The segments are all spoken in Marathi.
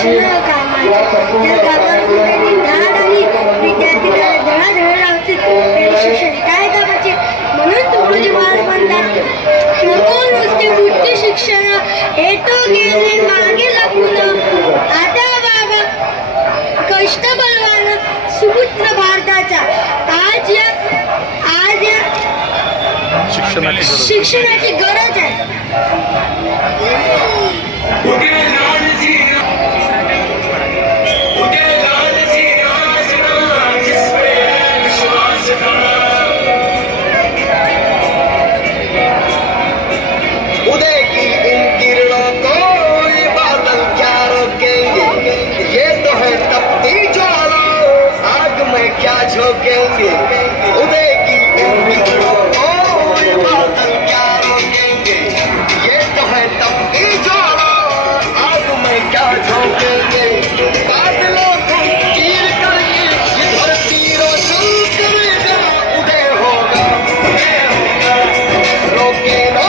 शिक्षण कामाचे जर गावातून त्यांनी धाड आणि विद्यार्थी त्याला धडाधड लावतील तरी शिक्षण काय कामाचे. म्हणून तुकडोजी महाराज म्हणतात नको नुसते उच्च शिक्षण हे तो गेले मागे लागून आता बाबा कष्ट बलवान सुपुत्र भारताचा. आज शिक्षणाची गरज आहे. उदय की इन किरणों को ये बादल क्या रोकेंगे. ये तो है तपती ज्वाला आग में क्या झोंकेंगे. उदय की इन किरणों को ये बादल क्या रोकेंगे. ये तो है तपती ज्वाला आग में क्या झोंकेंगे. बादलों को चीर करके ये धरती रोशन करेगा. उदय होगा रोके ना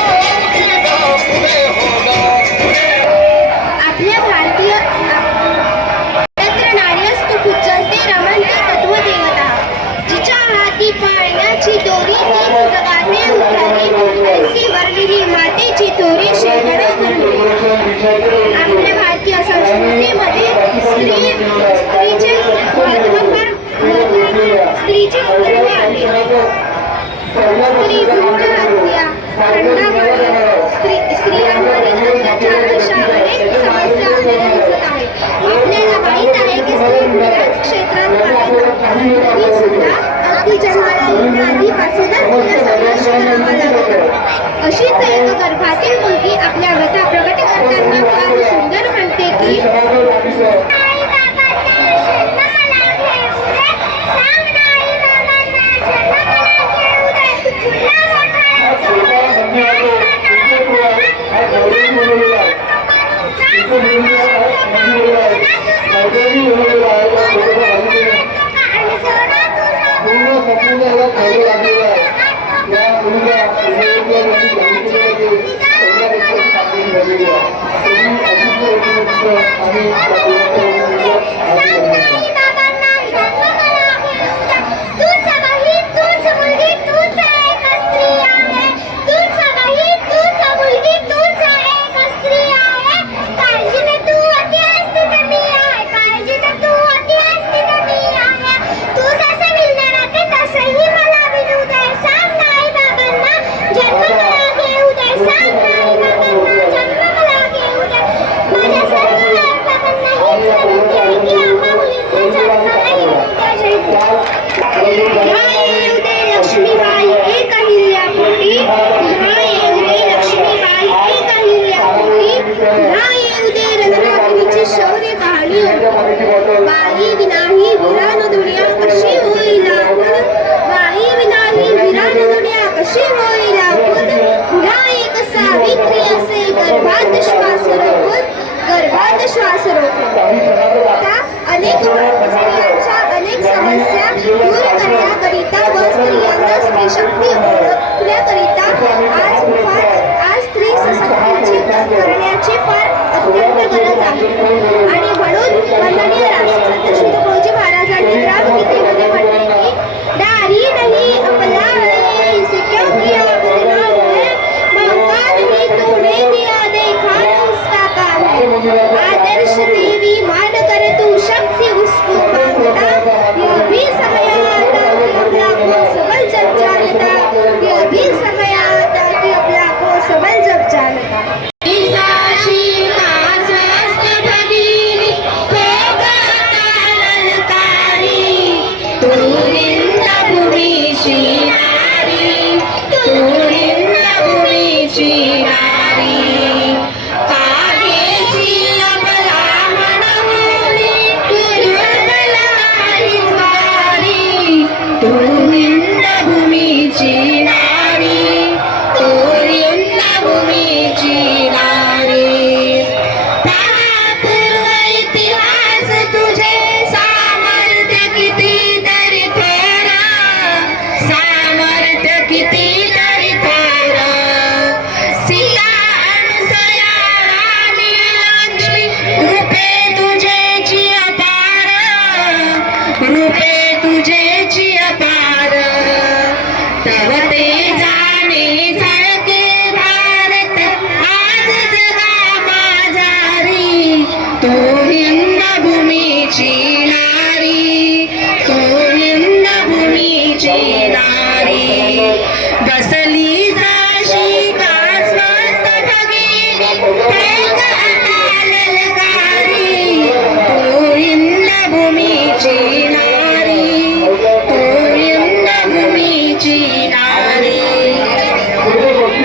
आपल्या भारतीय नार्यस्तु उच्चते रमणते तत्वदेवता. जिच्या हाती पाळण्याची दोरी तीच जगाते उतारी ऐसी वर्णिली मातेची थोरी शेकडो करुणी. आपल्या भारतीय संस्कृतीमध्ये स्त्रीचे महत्त्व आहे. स्त्री भ्रूण हत्या, स्त्रियांवरील अत्याचार अशा अनेक समस्या आपल्याला दिसत आहेत. आपल्याला माहीत आहे की स्त्री कुठल्याच क्षेत्रात आहे तरी सुद्धा अगदी जन्माला येण्या आधीपासूनच तिला संघर्ष करावा लागतो. अशीच एक गर्भातील मुलगी आपल्या व्यथा प्रकट करताना फार सुंदर म्हणते की श्वास रोखला. अनेक समस्या दूर करण्याकरिता व स्त्रियांना स्त्रीशक्ती ओळखण्याकरिता आज स्त्री सशक्तीकरण करण्याची फार अत्यंत गरज आहे. आणि म्हणून माननीय राष्ट्रपती